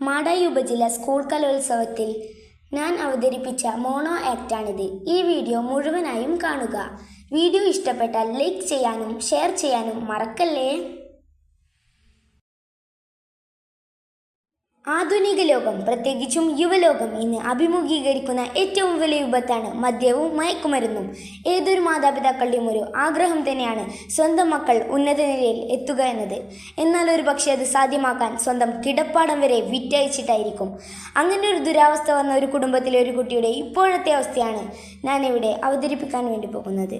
മാടായി ഉപജില്ല സ്കൂൾ കലോത്സവത്തിൽ ഞാൻ അവതരിപ്പിച്ച മോണോ ആക്റ്റാണിത്. ഈ വീഡിയോ മുഴുവനായും കാണുക. വീഡിയോ ഇഷ്ടപ്പെട്ടാൽ ലൈക്ക് ചെയ്യാനും ഷെയർ ചെയ്യാനും മറക്കല്ലേ. ആധുനിക ലോകം, പ്രത്യേകിച്ചും യുവലോകം ഇന്ന് അഭിമുഖീകരിക്കുന്ന ഏറ്റവും വലിയ വിപത്താണ് മദ്യവും മയക്കുമരുന്നും. ഏതൊരു മാതാപിതാക്കളുടെയും ഒരു ആഗ്രഹം തന്നെയാണ് സ്വന്തം മക്കൾ ഉന്നത നിലയിൽ എത്തുക എന്നത്. എന്നാൽ ഒരു പക്ഷേ അത് സാധ്യമാക്കാൻ സ്വന്തം കിടപ്പാടം വരെ വിറ്റയച്ചിട്ടായിരിക്കും. അങ്ങനെ ഒരു ദുരാവസ്ഥ വന്ന ഒരു കുടുംബത്തിലെ ഒരു കുട്ടിയുടെ ഇപ്പോഴത്തെ അവസ്ഥയാണ് ഞാനിവിടെ അവതരിപ്പിക്കാൻ വേണ്ടി പോകുന്നത്.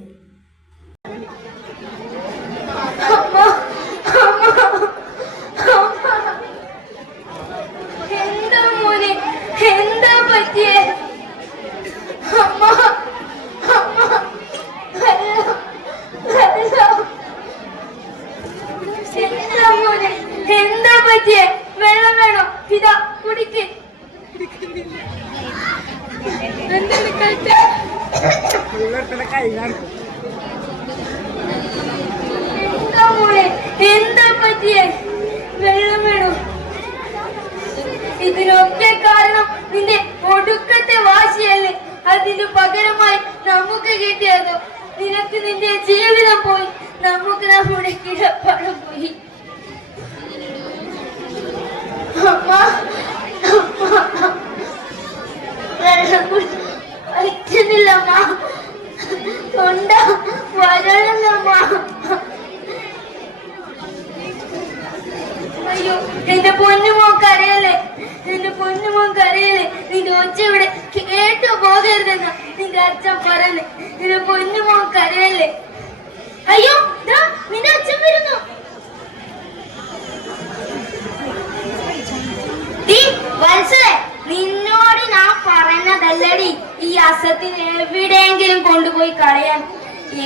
എന്താ പറ്റിയേ? വെള്ളം വേണോ? ഇതാ കുടിക്ക്. എന്താ മോനെ, എന്താ പറ്റിയേ? വെള്ളം വേണോ? ഇതിനൊക്കെ കാരണം നിന്റെ ഒടുക്കത്തെ വാശിയല്ലേ? അതിന് പകരമായി നമുക്ക് കിട്ടിയതോ? നിനക്ക് നിന്റെ ജീവിതം പോയി, നമുക്ക് നമ്മുടെ കിടപ്പാടം പോയി. പറ്റുന്നില്ലമ്മ, തൊണ്ട വരളുന്നമ്മ. അയ്യോ, എന്റെ പൊന്നുമോൻ കരയല്ലേ, എന്റെ പൊന്നുമോൻ കരയല്ലേ. നിന്റെ ഒച്ച ഇവിടെ കേട്ടു പോകരുതെന്ന നിന്റെ അച്ഛൻ പറഞ്ഞു. നിന്റെ പൊന്നുമോൻ കരയല്ലേ. അയ്യോ, നിന്റെ അച്ഛൻ വരുന്നു. നിന്നോട് ഞാൻ പറഞ്ഞതല്ലടി ഈ അസത്തിന് എവിടെയെങ്കിലും കൊണ്ടുപോയി കളയാൻ.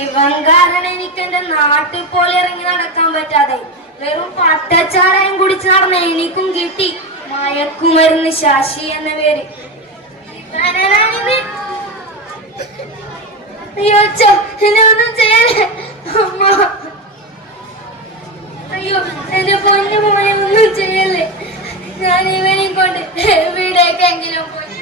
ഇവൻ കാരണം എനിക്ക് എന്റെ നാട്ടിൽ പോലെ ഇറങ്ങി നടക്കാൻ പറ്റാതെ വെറും പട്ടച്ചാരായം കുടിച്ച് നടന്ന എനിക്കും കിട്ടി മയക്കുമരുന്ന് ശശി എന്ന പേര്. അയ്യോ എന്നെ ഒന്നും ചെയ്യലേ അമ്മ. അയ്യോ, എന്റെ പൊന്നു മോനെ ഒന്നും ചെയ്യല്ലേ. ഞാൻ ഇവനെ കൊണ്ട് എവിടേക്കെങ്കിലും പോയി.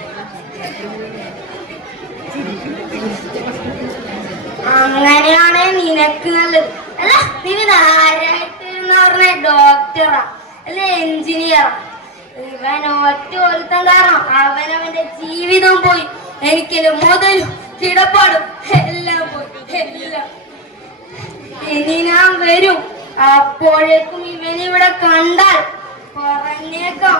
അങ്ങനെയാണേ നിനക്ക് നല്ലത്. അല്ല, നീ ആരായിട്ടെന്ന് പറഞ്ഞ ഡോക്ടറാ അല്ലെ എഞ്ചിനീയറാ? ഇവൻ ഒറ്റ ഒരുത്തം കാരണം അവനവന്റെ ജീവിതം പോയി. എനിക്കെന്റെ മുതലും കിടപ്പാടും എല്ലാം പോയി, എല്ലാം. ഇനി ഞാൻ വരും, അപ്പോഴേക്കും ഇവനിവിടെ കണ്ടാൽ പറഞ്ഞേക്കാം.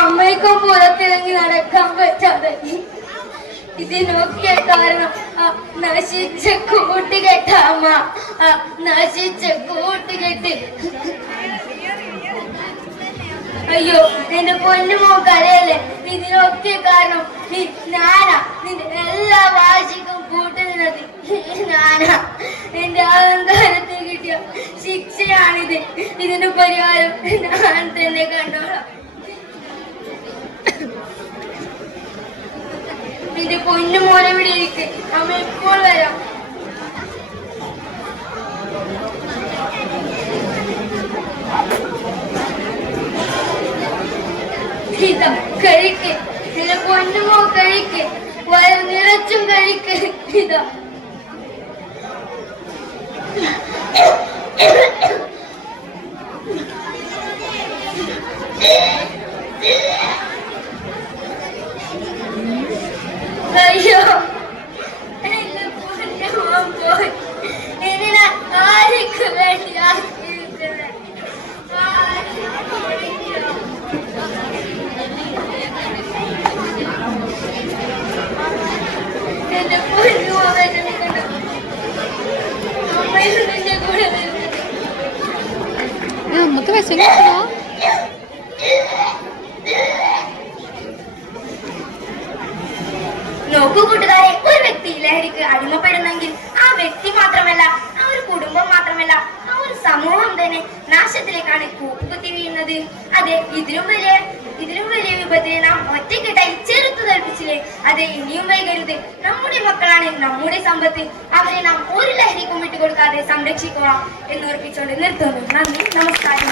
അമ്മയ്ക്കും പുറത്തിറങ്ങി നടക്കാൻ പറ്റാതെ. ഇതിനൊക്കെ കാരണം നശിച്ച കൂട്ടുകെട്ട അമ്മ, നശിച്ച കൂട്ടുകെട്ട്. അയ്യോ, എന്റെ പൊന്നുമോ കരയല്ലേ. ഇതിനൊക്കെ കാരണം ഞാനാ. നിന്റെ എല്ലാ വാശിക്കും കൂട്ടുനിന്നത് ഞാനാ. എന്റെ അഹങ്കാരത്തിന് കിട്ടിയ ശിക്ഷയാണിത്. ഇതിന് പരിഹാരം ഞാൻ തന്നെ കണ്ടോളാം. നിന്റെ പൊന്നുമോനെ ഇവിടെ ഇരിക്ക്, അമ്മ ഇപ്പോൾ വരാം. ഇതാ കഴിക്ക്, നിന്റെ പൊന്നുമോ കഴിക്ക്, വയറ് നിറച്ചും കഴിക്ക്. ഇതാ അയ്യോ, എന്റെ പൊന്നുമോൻ പോയി. ഇനി ഞാൻ ആർക്ക് വേണ്ടി ആക്കിയിരിക്കുന്നത്? എന്റെ പൊന്നുമോൻ കണ്ടു അമ്മയും നിന്റെ കൂടെ വരുന്നത്. നമുക്ക് വിശന്നിട്ടോ? നോക്കൂ കൂട്ടുകാരെ, ഒരു വ്യക്തി ലഹരിക്ക് അടിമപ്പെടുന്നെങ്കിൽ ആ വ്യക്തി മാത്രമല്ല, ആ ഒരു കുടുംബം മാത്രമല്ല, ആ ഒരു സമൂഹം തന്നെ നാശത്തിലേക്കാണ് കൂപ്പുകുത്തി വീഴുന്നത്. അതെ, ഇതിലും വലിയ ഇതിലും വലിയ വിപത്തിനെ നാം ഒറ്റക്കെട്ടായി ചെറുത്തു തോൽപ്പിച്ചില്ലേ? അതെ, ഇനിയും വൈകരുത്. നമ്മുടെ മക്കളാണ് നമ്മുടെ സമ്പത്ത്. അവരെ നാം ഒരു ലഹരിക്കും വിട്ടുകൊടുക്കാതെ സംരക്ഷിക്കുക എന്ന് ഉറപ്പിച്ചുകൊണ്ട് നിർത്തുന്നു. നന്ദി, നമസ്കാരം.